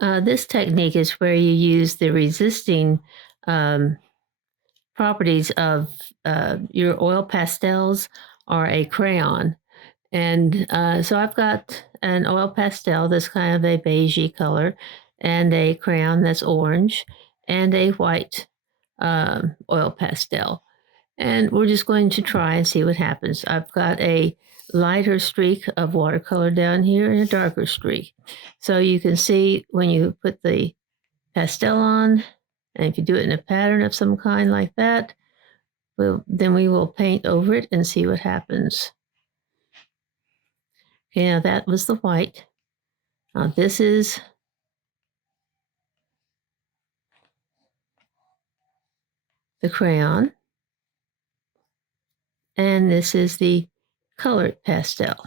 This technique is where you use the resisting properties of your oil pastels or a crayon. And so I've got an oil pastel that's kind of a beigey color, and a crayon that's orange, and a white oil pastel. And we're just going to try and see what happens. I've got a lighter streak of watercolor down here and a darker streak. So you can see when you put the pastel on, and if you do it in a pattern of some kind like that, then we will paint over it and see what happens. Okay, now that was the white. Now this is the crayon, and this is the colored pastel.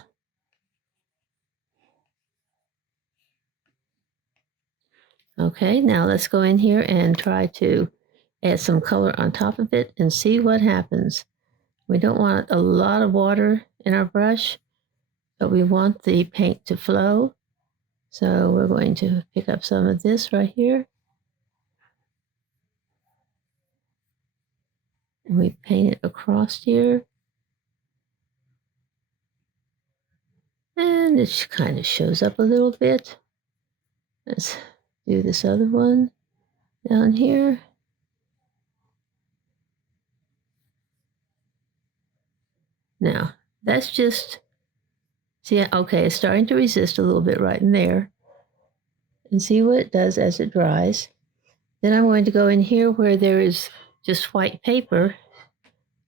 Okay, now let's go in here and try to add some color on top of it and see what happens. We don't want a lot of water in our brush, but we want the paint to flow. So we're going to pick up some of this right here. And we paint it across here. And it just kind of shows up a little bit. Let's do this other one down here. Now, that's just, see, okay, it's starting to resist a little bit right in there. And see what it does as it dries. Then I'm going to go in here where there is just white paper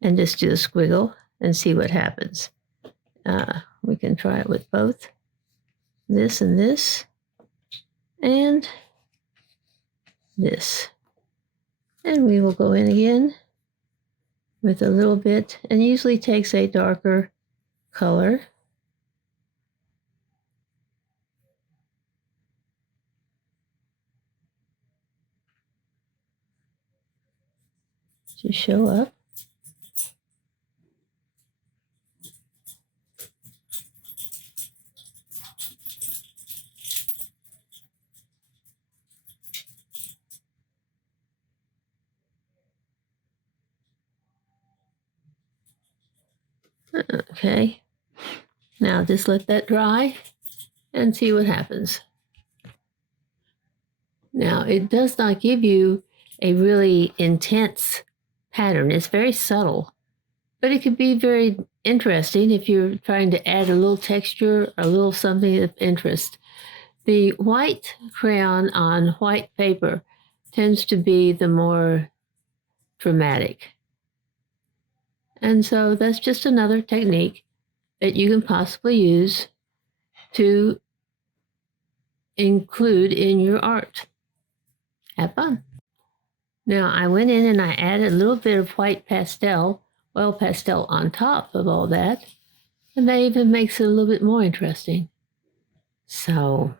and just do a squiggle and see what happens. We can try it with both this and this and this. And we will go in again with a little bit, and usually takes a darker color. To show up. Okay, now just let that dry and see what happens. Now, it does not give you a really intense pattern. It's very subtle, but it could be very interesting if you're trying to add a little texture or a little something of interest. The white crayon on white paper tends to be the more dramatic. And so that's just another technique that you can possibly use to include in your art. Have fun. Now I went in and I added a little bit of white pastel, oil pastel on top of all that, and that even makes it a little bit more interesting. So,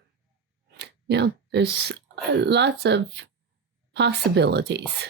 there's lots of possibilities.